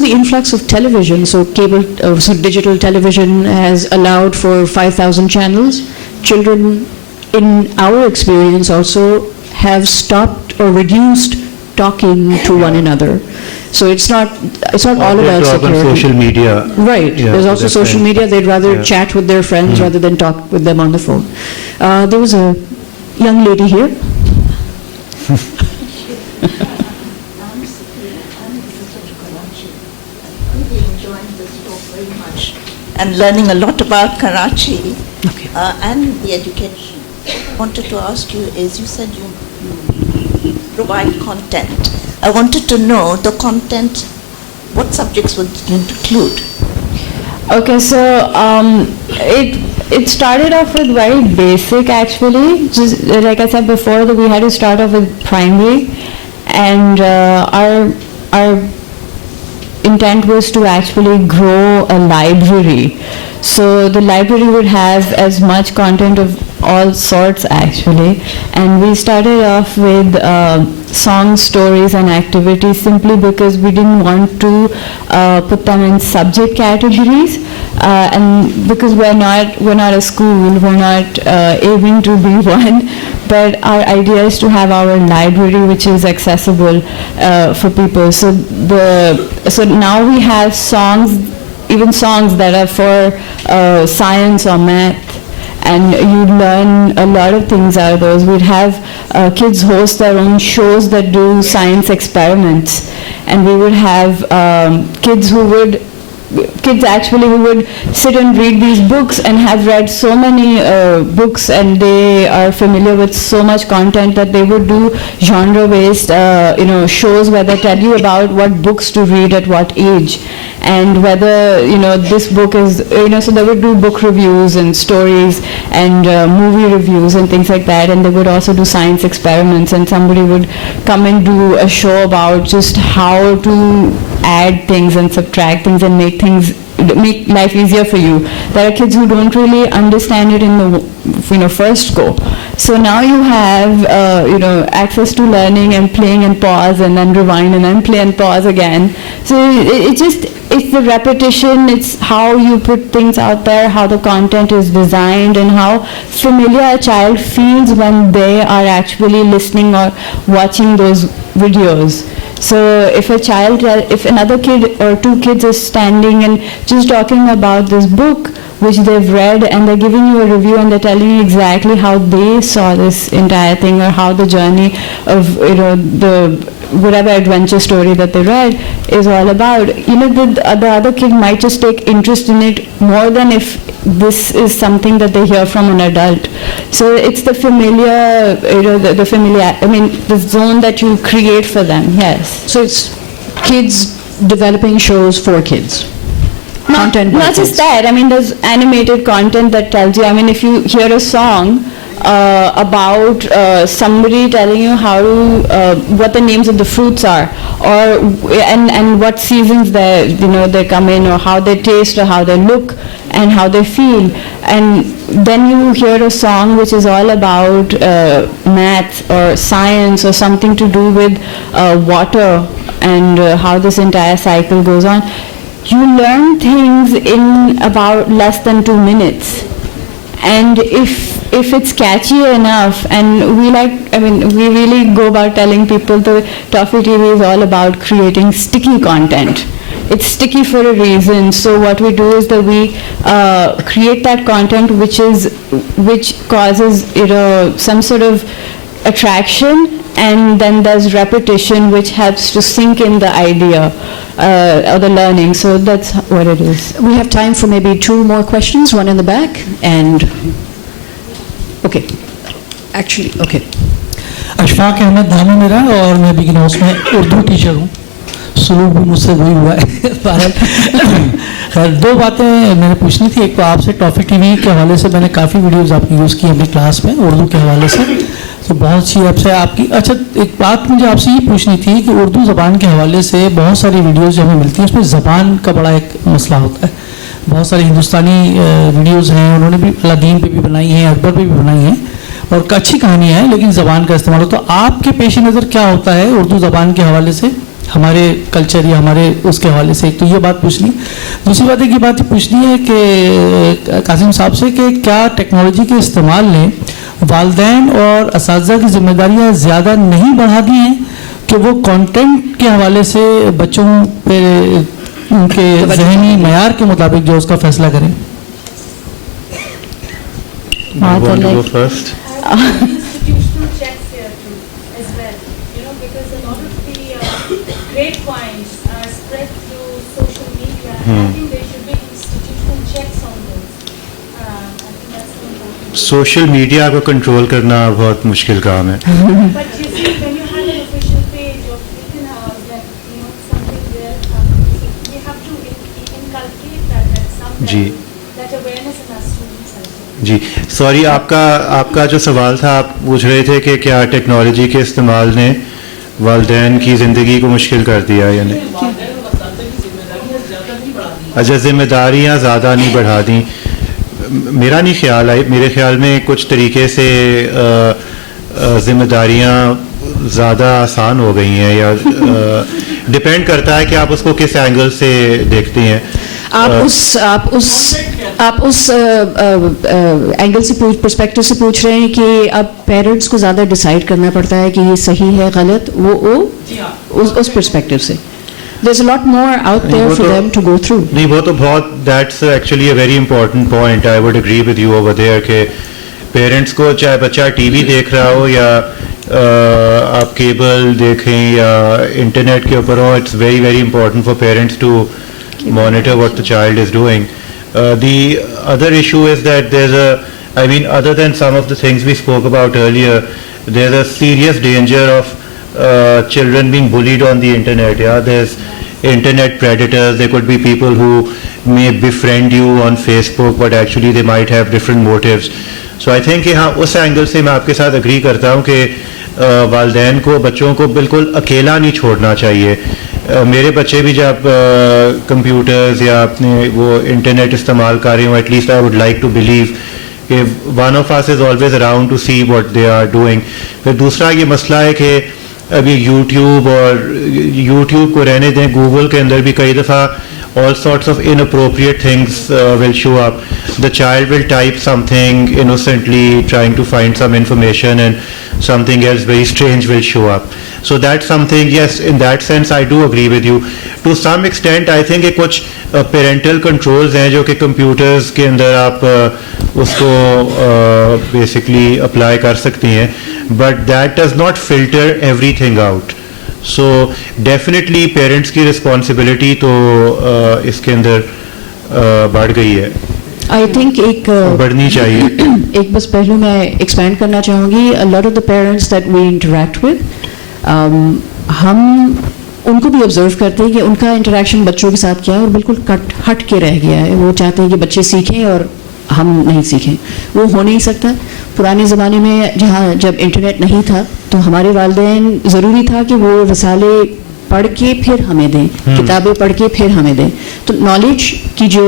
the influx of television. So so digital television has allowed for 5,000 channels. Children, in our experience, also have stopped or reduced talking to one another. So it's not all about security. On social media. Right. Yeah, there's also social media. They'd rather chat with their friends rather than talk with them on the phone. There was a young lady here. And learning a lot about Karachi and the education. I wanted to ask you, as you said you provide content. I wanted to know the content, what subjects would you include? Okay, so it started off with very basic actually. Just like I said before, that we had to start off with primary, and our intent was to actually grow a library. So the library would have as much content of all sorts actually, and we started off with songs, stories and activities simply because we didn't want to put them in subject categories, and because we're not a school, we're not aiming to be one, but our idea is to have our library which is accessible for people. So now we have songs, even songs that are for science or math, and you learn a lot of things out of those. We'd have kids host their own shows that do science experiments, and we would have kids who would sit and read these books and have read so many books, and they are familiar with so much content that they would do genre-based shows where they tell you about what books to read at what age, and whether this book is so they would do book reviews and stories and movie reviews and things like that, and they would also do science experiments, and somebody would come and do a show about just how to add things and subtract things and make life easier for you. There are kids who don't really understand it in the first go. So now you have access to learning and playing and pause and then rewind and then play and pause again. So it's the repetition, it's how you put things out there, how the content is designed, and how familiar a child feels when they are actually listening or watching those videos. So if another kid or two kids are standing and just talking about this book which they've read, and they're giving you a review and they're telling you exactly how they saw this entire thing, or how the journey of the whatever adventure story that they read is all about, the other kid might just take interest in it more than if this is something that they hear from an adult. So it's the familiar, the zone that you create for them. Yes. So it's kids developing shows for kids. Not just that. There's animated content that tells you. If you hear a song about somebody telling you how to what the names of the fruits are, or and what seasons they come in, or how they taste, or how they look, and how they feel, and then you hear a song which is all about math or science or something to do with water and how this entire cycle goes on. You learn things in about less than 2 minutes, and if if it's catchy enough, and we really go about telling people the Toffee TV is all about creating sticky content. It's sticky for a reason. So what we do is that we create that content which causes some sort of attraction, and then there's repetition which helps to sink in the idea or the learning. So that's what it is. We have time for maybe 2 more questions, one in the back, and okay. Actually, okay. Ashfaq Ahmad नाम है मेरा और मैं begin house में Urdu teacher हूँ. सुलूक भी मुझसे वही हुआ है. खैर 2 बातें मैंने पूछनी थी. एक तो आपसे टॉफी टीवी के हवाले से मैंने काफ़ी वीडियोस आपकी यूज़ की अपनी क्लास में उर्दू के हवाले से, तो बहुत अच्छी आपसे आपकी. अच्छा, एक बात मुझे आपसे ये पूछनी थी कि उर्दू ज़बान के हवाले से बहुत सारी वीडियोज़ जो हमें मिलती हैं उसमें ज़बान का बड़ा एक मसला होता है. बहुत सारी हिंदुस्तानी वीडियोज़ हैं, उन्होंने भी अलादीन पे भी बनाई हैं, अकबर पे भी बनाई हैं, और अच्छी कहानियाँ हैं, लेकिन ज़बान का इस्तेमाल हो. तो आपके पेश नज़र क्या होता है उर्दू ज़बान के हवाले से, हमारे कल्चर या हमारे उसके हवाले से? एक तो ये बात पूछनी. दूसरी बात एक ये बात पूछनी है कि कासिम साहब से कि क्या टेक्नोलॉजी के इस्तेमाल ने वालिदैन और असातिज़ा की जिम्मेदारियाँ ज़्यादा नहीं बढ़ा दी हैं कि वो कंटेंट के हवाले से बच्चों पे उनके ज़हनी मयार के मुताबिक जो उसका फैसला करें? Institutional checks here too, as well. Because a lot of the great points are spread through social media. And I think there should be institutional checks on those. I think that's so important. Social media को control करना बहुत मुश्किल काम है. But you see, when you have an official page of Beacon House, that something there, we have to inculcate that at some level, that awareness in our students as well. जी, sorry, आपका जो सवाल था, आप पूछ रहे थे कि क्या टेक्नोलॉजी के इस्तेमाल ने वालिदैन की ज़िंदगी को मुश्किल कर दिया या नहीं? अच्छा, जिम्मेदारियाँ ज़्यादा नहीं बढ़ा दी. मेरा नहीं ख्याल है. मेरे ख्याल में कुछ तरीके से जिम्मेदारियाँ ज़्यादा आसान हो गई हैं, या डिपेंड करता है कि आप उसको किस एंगल से देखती हैं. आप उस एंगल से पर्सपेक्टिव से पूछ रहे हैं कि अब पेरेंट्स को ज़्यादा डिसाइड करना पड़ता है कि ये सही है गलत, वो उस पर्सपेक्टिव से. There's a lot more out there for them to go through. नहीं, वो तो बहुत, that's actually a very important point. I would agree with you over there कि पेरेंट्स को, चाहे बच्चा टीवी देख रहा हो या आप केबल देखें या इंटरनेट के ऊपर हो, it's very very important for parents to monitor what the child is doing. The other issue is that other than some of the things we spoke about earlier, there's a serious danger of children being bullied on the internet. Yeah, there's internet predators. There could be people who may befriend you on Facebook, but actually they might have different motives. So I think हाँ, उस angle से मैं आपके साथ agree करता हूँ कि वालिदैन को बच्चों को बिल्कुल अकेला नहीं छोड़ना चाहिए. मेरे बच्चे भी जब कंप्यूटर्स या अपने वो इंटरनेट इस्तेमाल कर रहे हो, at least I would like to believe कि one of us is always around to see what they are doing. फिर दूसरा ये मसला है कि अभी यूट्यूब को रहने दें, गूगल के अंदर भी कई दफ़ा all sorts of inappropriate things will show up. The child will type something innocently trying to find some information, and something else very strange will show up. So that's something, yes, in that sense I do agree with you. To some extent I think कुछ parental controls हैं जो कि computers के अंदर आप उसको basically apply कर सकती हैं, but that does not filter everything out. So definitely parents की responsibility तो इसके अंदर बढ़ गई है. I think बढ़नी चाहिए. एक बस पहलू मैं expand करना चाहूँगी. A lot of the parents that we interact with, हम उनको भी ऑब्जर्व करते हैं कि उनका इंटरेक्शन बच्चों के साथ क्या है और बिल्कुल हट के रह गया है. वो चाहते हैं कि बच्चे सीखें और हम नहीं सीखें. वो हो नहीं सकता. पुराने ज़माने में जब इंटरनेट नहीं था तो हमारे वालिदैन ज़रूरी था कि वो रसाले पढ़ के फिर हमें दें, किताबें पढ़ के फिर हमें दें. तो नॉलेज की जो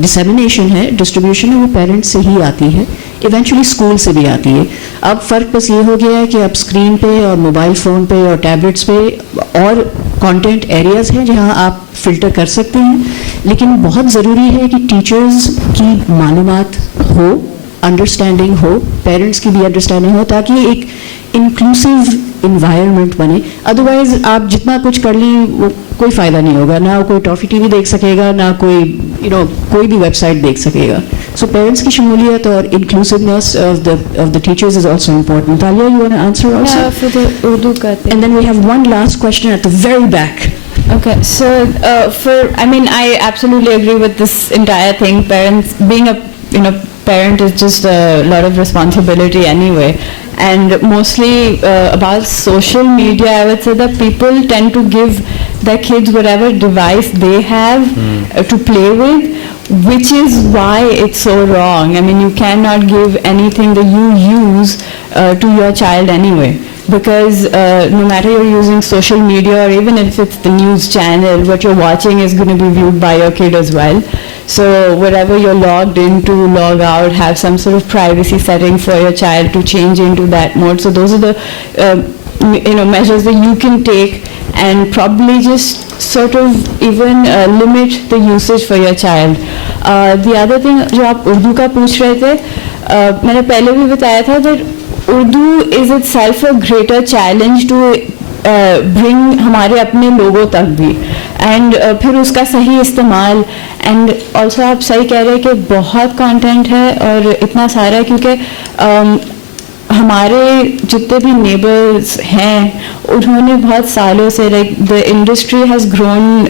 डिसेमिनेशन है, डिस्ट्रीब्यूशन है, वो पेरेंट्स से ही आती है, इवेंचुअली स्कूल से भी आती है. अब फ़र्क बस ये हो गया है कि अब स्क्रीन पे और मोबाइल फ़ोन पे और टैबलेट्स पे और कंटेंट एरियाज़ हैं जहां आप फ़िल्टर कर सकते हैं. लेकिन बहुत ज़रूरी है कि टीचर्स की मालूमात हो अंडरस्टैंडिंग हो, पेरेंट्स की भी अंडरस्टैंडिंग हो, ताकि एक इंक्लूसिव इन्वायरमेंट बने. अदरवाइज आप जितना कुछ कर ली वो कोई फ़ायदा नहीं होगा. ना कोई टॉफ़ी टीवी देख सकेगा, ना कोई कोई भी वेबसाइट देख सकेगा. सो पेरेंट्स की शमूलियत और inclusiveness of the teachers is also important. Talia, you want to answer also? Yeah, for the Urdu ka. And then we have one last question at the very back. Okay, so I absolutely agree with this entire thing. Parents, being a parent is just a lot of responsibility anyway. And mostly about social media, I would say that people tend to give their kids whatever device they have to play with, which is why it's so wrong. I mean, you cannot give anything that you use to your child anyway. Because no matter you're using social media or even if it's the news channel, what you're watching is going to be viewed by your kid as well. So whatever you're logged into, log out, have some sort of privacy setting for your child to change into that mode. So those are the measures that you can take and probably just sort of even limit the usage for your child. The other thing जो आप उर्दू का पूछ रहे थे, मैंने पहले भी बताया था that Urdu is itself a greater challenge to bring हमारे अपने लोगों तक भी, and फिर उसका सही इस्तेमाल. एंड ऑल्सो आप सही कह रहे हैं कि बहुत कंटेंट है और इतना सारा है, क्योंकि हमारे जितने भी नेबर्स हैं उन्होंने बहुत सालों से like the industry has grown,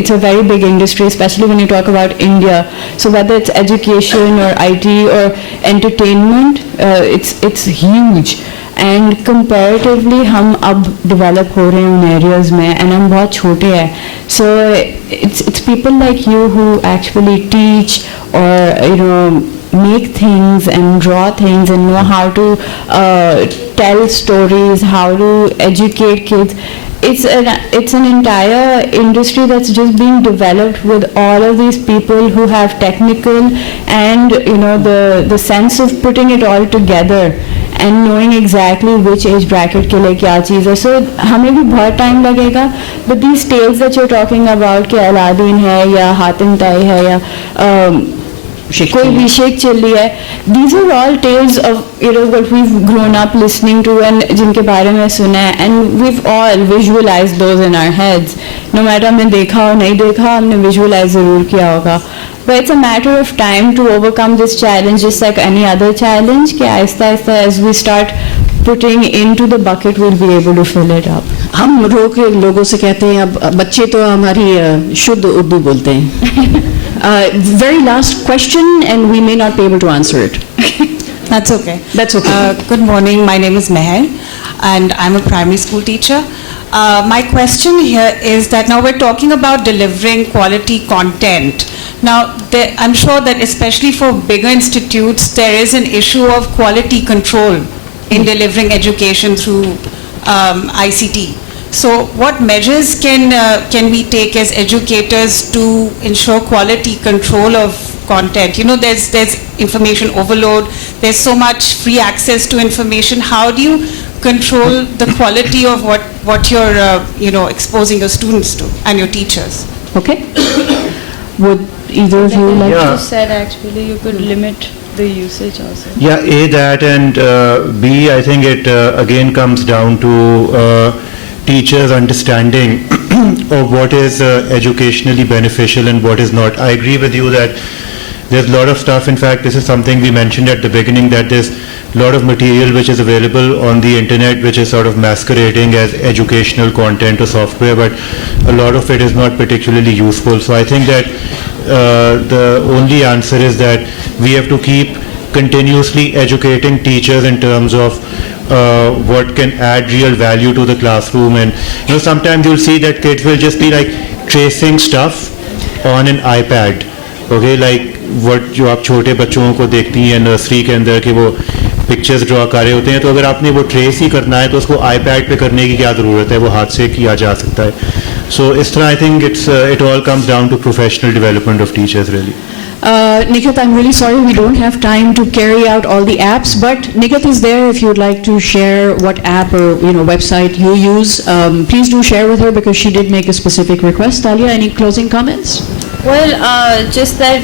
it's a very big industry, especially when you talk about India. So whether it's education or IT or entertainment, it's huge. And comparatively हम अब डेवलप हो रहे हैं उन एरियाज़ में, एंड हम बहुत छोटे हैं. So it's people like you who actually teach और make things and draw things and know how to tell stories, how to educate kids. It's an entire industry that's just being developed with all of these people who have technical and the sense of putting it all together and knowing exactly which age bracket के लिए क्या चीज़ है. So हमें भी बहुत time लगेगा. But these tales that you're talking about कि Aladdin है या हातिम ताई है या कोई भी शेख चिल्ली है, these are all tales of what we've grown up listening to and जिनके बारे में सुना है, and we've all visualized those in our heads. No matter हमने देखा हो नहीं देखा, हमने visualize ज़रूर किया होगा. But it's a matter of time to overcome this challenge, just like any other challenge. कि Aahista Aahista as we start putting into the bucket, we'll be able to fill it up. हम लोगों से कहते हैं अब बच्चे तो हमारी शुद्ध उर्दू बोलते हैं. Very last question, and we may not be able to answer it. That's okay. That's okay. Good morning. My name is Meher, and I'm a primary school teacher. My question here is that now we're talking about delivering quality content. Now, I'm sure that especially for bigger institutes, there is an issue of quality control in delivering education through ICT. So what measures can we take as educators to ensure quality control of content? There's information overload, there's so much free access to information. How do you control the quality of what you're exposing your students to and your teachers? Okay. Would either of you like to? You said actually you could limit the usage also. Yeah, A, that, and B, I think it again comes down to teachers' understanding of what is educationally beneficial and what is not. I agree with you that there's a lot of stuff. In fact, this is something we mentioned at the beginning, that there's a lot of material which is available on the internet which is sort of masquerading as educational content or software, but a lot of it is not particularly useful. So I think that the only answer is that we have to keep continuously educating teachers in terms of what can add real value to the classroom. And sometimes you'll see that kids will just be like tracing stuff on an iPad, okay, like what जो आप छोटे बच्चों को देखती हैं nursery के अंदर कि वो पिक्चर्स ड्रॉ कर रहे होते हैं, तो अगर आपने वो ट्रेस ही करना है तो उसको iPad पे करने की क्या ज़रूरत है, वो हाथ से किया जा सकता है. So इस तरह I think it all comes down to professional development of teachers really. Niket, I'm really sorry we don't have time to carry out all the apps, but Niket is there if you'd like to share what app or website you use. Please do share with her because she did make a specific request. Talia, any closing comments? Well, just that,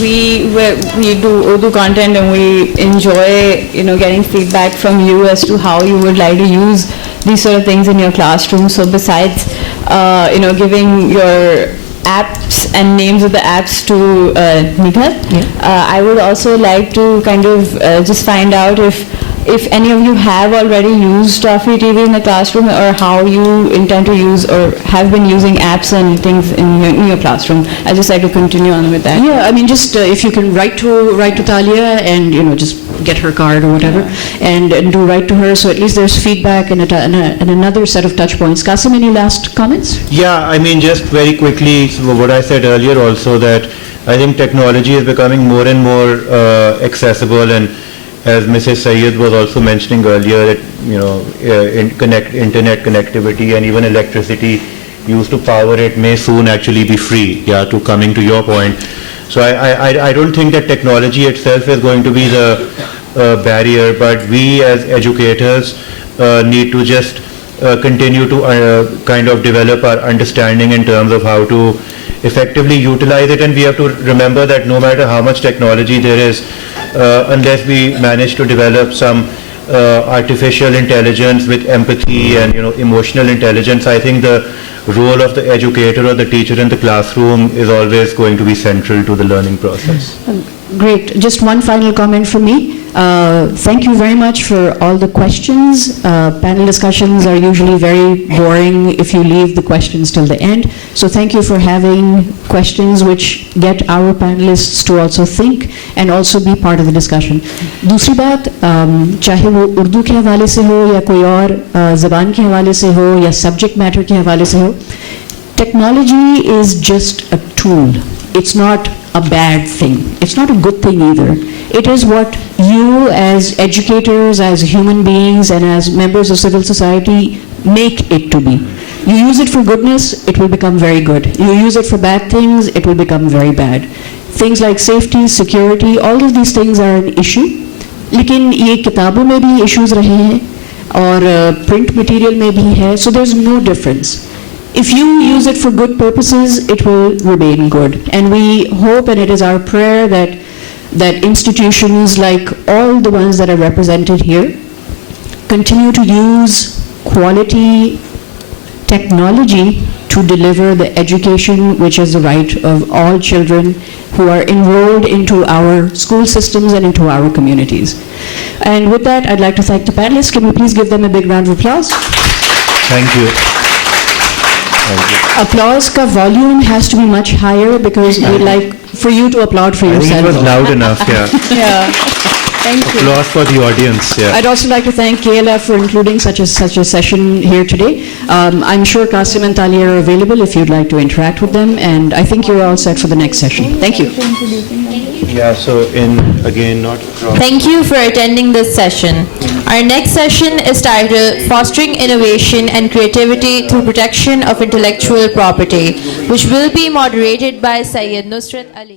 we do Urdu content and we enjoy, getting feedback from you as to how you would like to use these sort of things in your classroom. So besides, giving your apps and names of the apps to Nighat, I would also like to kind of just find out if any of you have already used Toffee TV in the classroom, or how you intend to use or have been using apps and things in your classroom. I'd just like to continue on with that. Yeah, I mean, just if you can write to Talia and just get her card or whatever, and do write to her, so at least there's feedback and another set of touch points. Qasim, any last comments? Yeah, I mean, just very quickly, what I said earlier also, that I think technology is becoming more and more accessible, and as Mrs. Syed was also mentioning earlier, that internet connectivity and even electricity used to power it may soon actually be free. Yeah, to coming to your point. So I don't think that technology itself is going to be the barrier, but we as educators need to just continue to kind of develop our understanding in terms of how to effectively utilize it, and we have to remember that no matter how much technology there is, unless we manage to develop some artificial intelligence with empathy and emotional intelligence, I think the role of the educator or the teacher in the classroom is always going to be central to the learning process. Great. Just one final comment from me. Thank you very much for all the questions. Panel discussions are usually very boring if you leave the questions till the end. So thank you for having questions which get our panelists to also think and also be part of the discussion. दूसरी बात, चाहे वो उर्दू के हवाले से हो या कोई और ज़बान के हवाले से हो या subject matter के हवाले से हो, technology is just a tool. It's not a bad thing. It's not a good thing either. It is what you as educators, as human beings, and as members of civil society make it to be. You use it for goodness, it will become very good. You use it for bad things, it will become very bad. Things like safety, security, all of these things are an issue. लेकिन ये किताबों में भी issues रहे हैं और print material में भी है, so there's no difference. If you use it for good purposes, it will remain good. And we hope, and it is our prayer, that institutions like all the ones that are represented here continue to use quality technology to deliver the education which is the right of all children who are enrolled into our school systems and into our communities. And with that, I'd like to thank the panelists. Can we please give them a big round of applause? Thank you. Applause ka volume has to be much higher because we'd like for you to applaud for yourself. I think it was loud enough, yeah. Yeah. Thank you. Applause for the audience, yeah. I'd also like to thank KLF for including such a session here today. I'm sure Qasim and Talia are available if you'd like to interact with them, and I think you're all set for the next session. Thank you. Yeah, so Thank you for attending this session. Our next session is titled Fostering Innovation and Creativity Through Protection of Intellectual Property, which will be moderated by Syed Nusrat Ali.